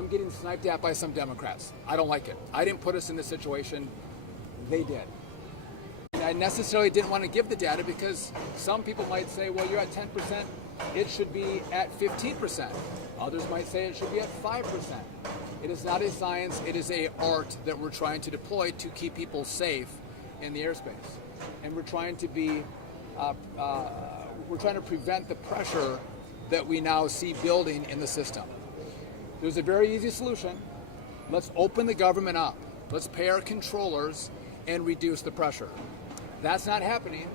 I'm getting sniped at by some Democrats. I don't like it. I didn't put us in this situation. They did. And I necessarily didn't want to give the data because some people might say, well, you're at 10%. It should be at 15%. Others might say it should be at 5%. It is not a science. It is a art that we're trying to deploy to keep people safe in the airspace. And we're trying to be, we're trying to prevent the pressure that we now see building in the system. There's a very easy solution. Let's open the government up. Let's pay our controllers and reduce the pressure. That's not happening.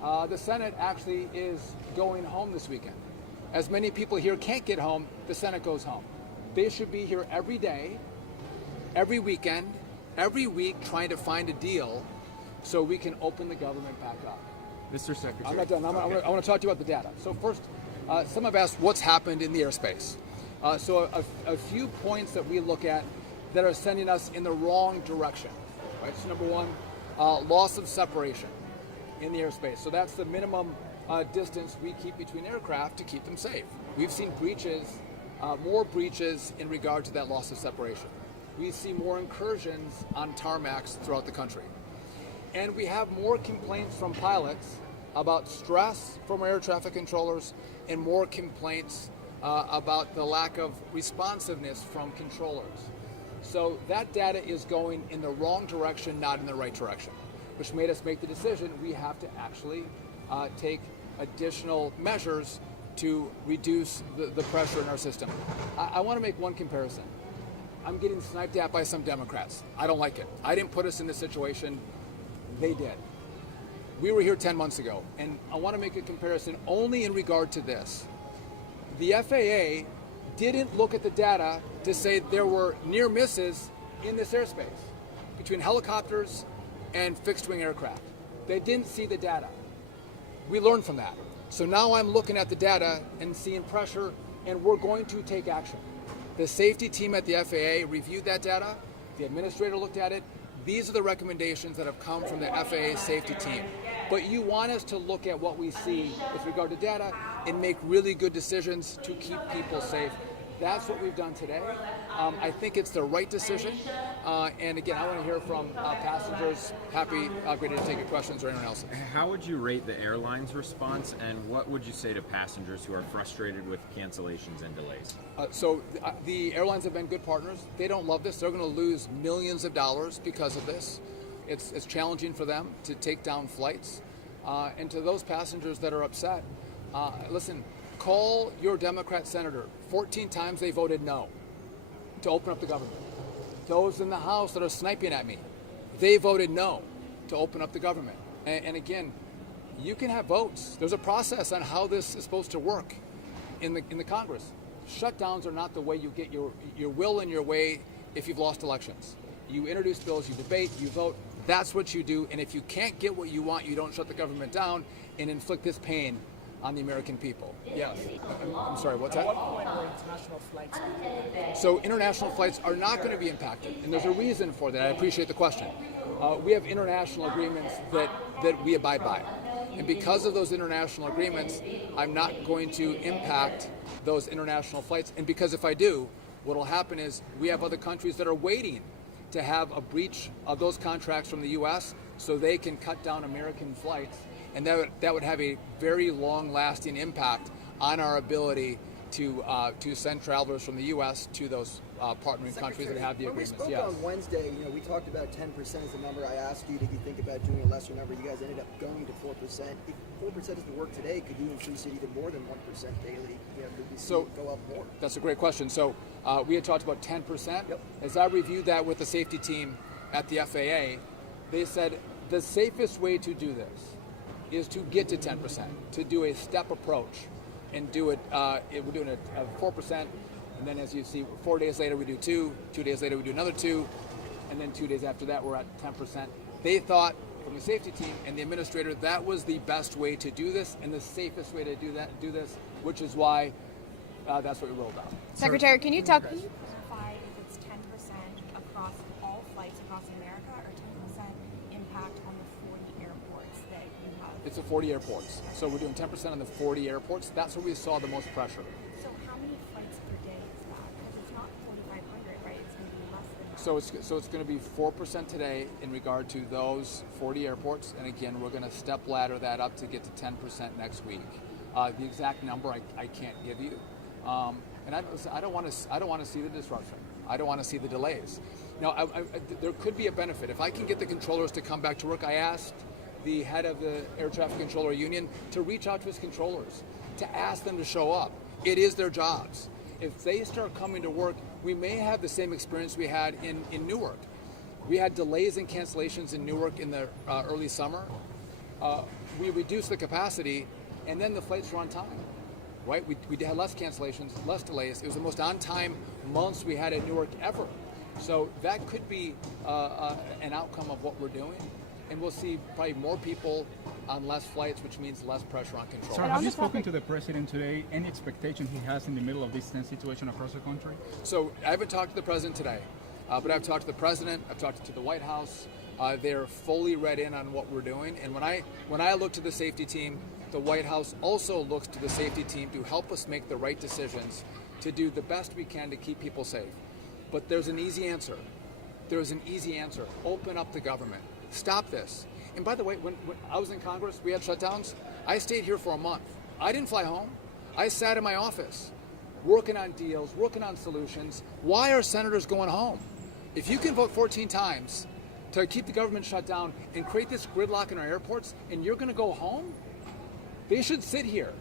The Senate actually is going home this weekend. As many people here can't get home, the Senate goes home. They should be here every day, every weekend, every week trying to find a deal so we can open the government back up. Mr. Secretary. I'm not done. I want to talk to you about the data. So first, some have asked what's happened in the airspace. So a few points that we look at that are sending us in the wrong direction. Right? So number one, loss of separation in the airspace. So that's the minimum distance we keep between aircraft to keep them safe. We've seen breaches, more breaches in regard to that loss of separation. We see more incursions on tarmacs throughout the country. And we have more complaints from pilots about stress from air traffic controllers and more complaints about the lack of responsiveness from controllers. So that data is going in the wrong direction, not in the right direction, which made us make the decision we have to actually take additional measures to reduce the pressure in our system. I want to make one comparison. I'm getting sniped at by some Democrats. I don't like it. I didn't put us in this situation. They did. We were here 10 months ago, and I want to make a comparison only in regard to this. The FAA didn't look at the data to say there were near misses in this airspace between helicopters and fixed-wing aircraft. They didn't see the data. We learned from that. So now I'm looking at the data and seeing pressure, and we're going to take action. The safety team at the FAA reviewed that data. The administrator looked at it. These are the recommendations that have come from the FAA safety team. But you want us to look at what we see with regard to data and make really good decisions to keep people safe. That's what we've done today. I think it's the right decision. And again, I want to hear from passengers. Ready to take your questions or anyone else. How would you rate the airline's response, and what would you say to passengers who are frustrated with cancellations and delays? The airlines have been good partners. They don't love this. They're going to lose millions of dollars because of this. It's challenging for them to take down flights. And to those passengers that are upset, listen, call your Democrat senator. 14 times they voted no to open up the government. Those in the House that are sniping at me, they voted no to open up the government. And again, you can have votes. There's a process on how this is supposed to work in the Congress. Shutdowns are not the way you get your will in your way if you've lost elections. You introduce bills, you debate, you vote. That's what you do. And if you can't get what you want, you don't shut the government down and inflict this pain on the American people. Yes. I'm sorry, what's that? At what point are international flights going to be impacted? So international flights are not going to be impacted, and there's a reason for that. I appreciate the question. We have international agreements that we abide by. And because of those international agreements, I'm not going to impact those international flights. And because if I do, what will happen is we have other countries that are waiting to have a breach of those contracts from the U.S. so they can cut down American flights. And that would have a very long-lasting impact on our ability to send travelers from the U.S. to those partnering countries that have the agreements. When we spoke on Wednesday, we talked about 10% as the number. I asked you, did you think about doing a lesser number? You guys ended up going to 4%. If 4% doesn't work today, could you increase it even more than 1% daily? Could we see it go up more? That's a great question. So we had talked about 10%. Yep. As I reviewed that with the safety team at the FAA, they said the safest way to do this is to get to 10%, to do a step approach and do it, we're doing it at 4%, and then as you see, 4 days later we do 2 days later we do another 2, and then 2 days after that we're at 10%. They thought, from the safety team and the administrator, that was the best way to do this and the safest way to do this, which is why that's what we rolled out. Secretary, can you talk? Can you clarify if it's 10% across all flights across America or 10% impact on the 40 airports that you have? It's the 40 airports. So we're doing 10% on the 40 airports. That's where we saw the most pressure. So how many flights per day is that? Because it's not 4,500 So it's going to be 4% today in regard to those 40 airports, and again, we're going to step ladder that up to get to 10% next week. The exact number I can't give you, and I don't want to see the disruption. I don't want to see the delays. Now, there could be a benefit if I can get the controllers to come back to work. I asked the head of the Air Traffic Controller Union to reach out to his controllers, to ask them to show up. It is their jobs. If they start coming to work, we may have the same experience we had in Newark. We had delays and cancellations in Newark in the early summer. We reduced the capacity, and then the flights were on time. Right? We had less cancellations, less delays. It was the most on-time months we had at Newark ever. So that could be an outcome of what we're doing. And we'll see probably more people on less flights, which means less pressure on control. Sir, have you spoken to the president today? Any expectation he has in the middle of this tense situation across the country? So I haven't talked to the president today, but I've talked to the president, I've talked to the White House. They're fully read in on what we're doing. And when I look to the safety team, the White House also looks to the safety team to help us make the right decisions, to do the best we can to keep people safe. But there's an easy answer. There's an easy answer. Open up the government. Stop this. And by the way, when I was in Congress, we had shutdowns. I stayed here for a month. I didn't fly home. I sat in my office, working on deals, working on solutions. Why are senators going home? If you can vote 14 times to keep the government shut down and create this gridlock in our airports, and you're going to go home, they should sit here.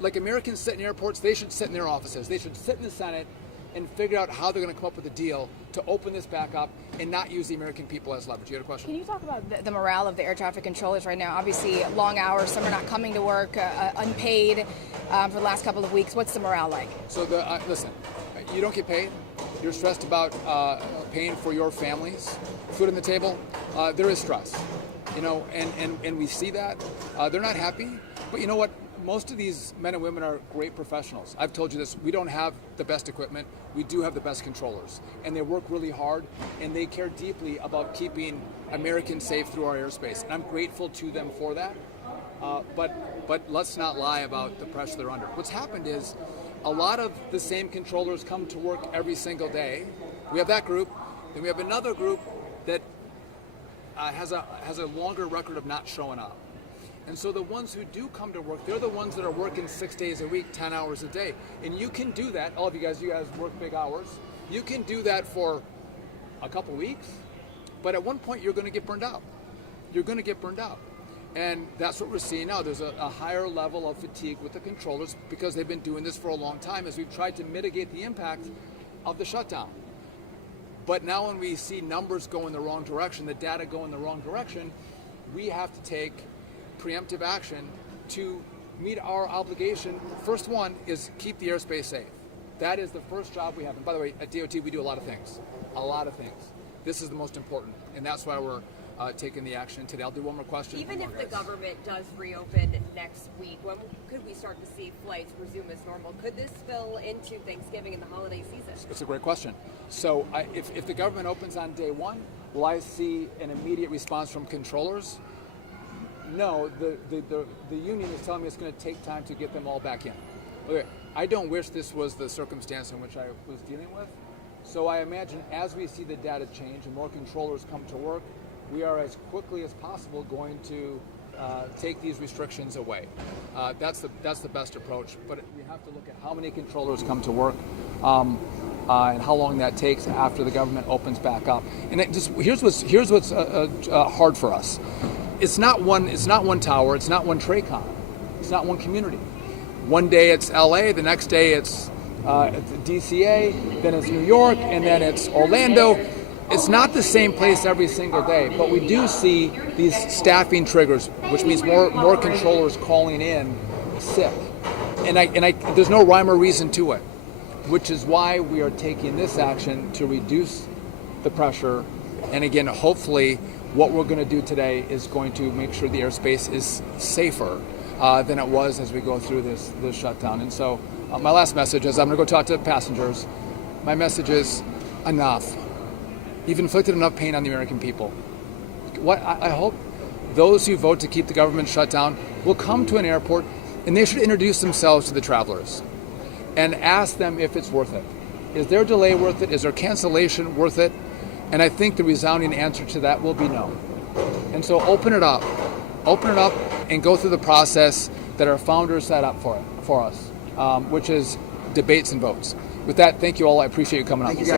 Like Americans sit in airports, they should sit in their offices. They should sit in the Senate and figure out how they're going to come up with a deal to open this back up and not use the American people as leverage. You had a question? Can you talk about the morale of the air traffic controllers right now? Obviously, long hours, some are not coming to work, unpaid for the last couple of weeks. What's the morale like? So, listen, you don't get paid. You're stressed about paying for your families, food on the table. There is stress, and we see that. They're not happy, but you know what? Most of these men and women are great professionals. I've told you this, we don't have the best equipment, we do have the best controllers. And they work really hard, and they care deeply about keeping Americans safe through our airspace. And I'm grateful to them for that. But let's not lie about the pressure they're under. What's happened is a lot of the same controllers come to work every single day. We have that group, then we have another group that has a longer record of not showing up. And so the ones who do come to work, they're the ones that are working 6 days a week, 10 hours a day. And you can do that, all of you guys work big hours. You can do that for a couple weeks, but at one point you're going to get burned out. You're going to get burned out. And that's what we're seeing now. There's a higher level of fatigue with the controllers because they've been doing this for a long time as we've tried to mitigate the impact of the shutdown. But now when we see numbers go in the wrong direction, the data go in the wrong direction, we have to take preemptive action to meet our obligation. First one is keep the airspace safe. That is the first job we have. And by the way, at DOT we do a lot of things. This is the most important, and that's why we're taking the action today. I'll do one more question. Even if the government does reopen next week, when could we start to see flights resume as normal? Could this spill into Thanksgiving and the holiday season? It's a great question. So if the government opens on day one, will I see an immediate response from controllers? No, the union is telling me it's going to take time to get them all back in. Okay, I don't wish this was the circumstance in which I was dealing with. So I imagine as we see the data change and more controllers come to work, we are as quickly as possible going to take these restrictions away. That's the best approach. But we have to look at how many controllers come to work and how long that takes after the government opens back up. And here's what's hard for us. It's not one tower. It's not one TRACON. It's not one community. One day it's LA. The next day it's DCA. Then it's New York, and then it's Orlando. It's not the same place every single day, but we do see these staffing triggers, which means more controllers calling in sick. And there's no rhyme or reason to it, which is why we are taking this action to reduce the pressure. And again, hopefully, what we're going to do today is going to make sure the airspace is safer than it was as we go through this shutdown. And so my last message is I'm going to go talk to passengers. My message is enough. You've inflicted enough pain on the American people. I hope those who vote to keep the government shut down will come to an airport and they should introduce themselves to the travelers and ask them if it's worth it. Is their delay worth it? Is their cancellation worth it? And I think the resounding answer to that will be no. And so open it up and go through the process that our founders set up for us, which is debates and votes. With that, thank you all. I appreciate you coming on.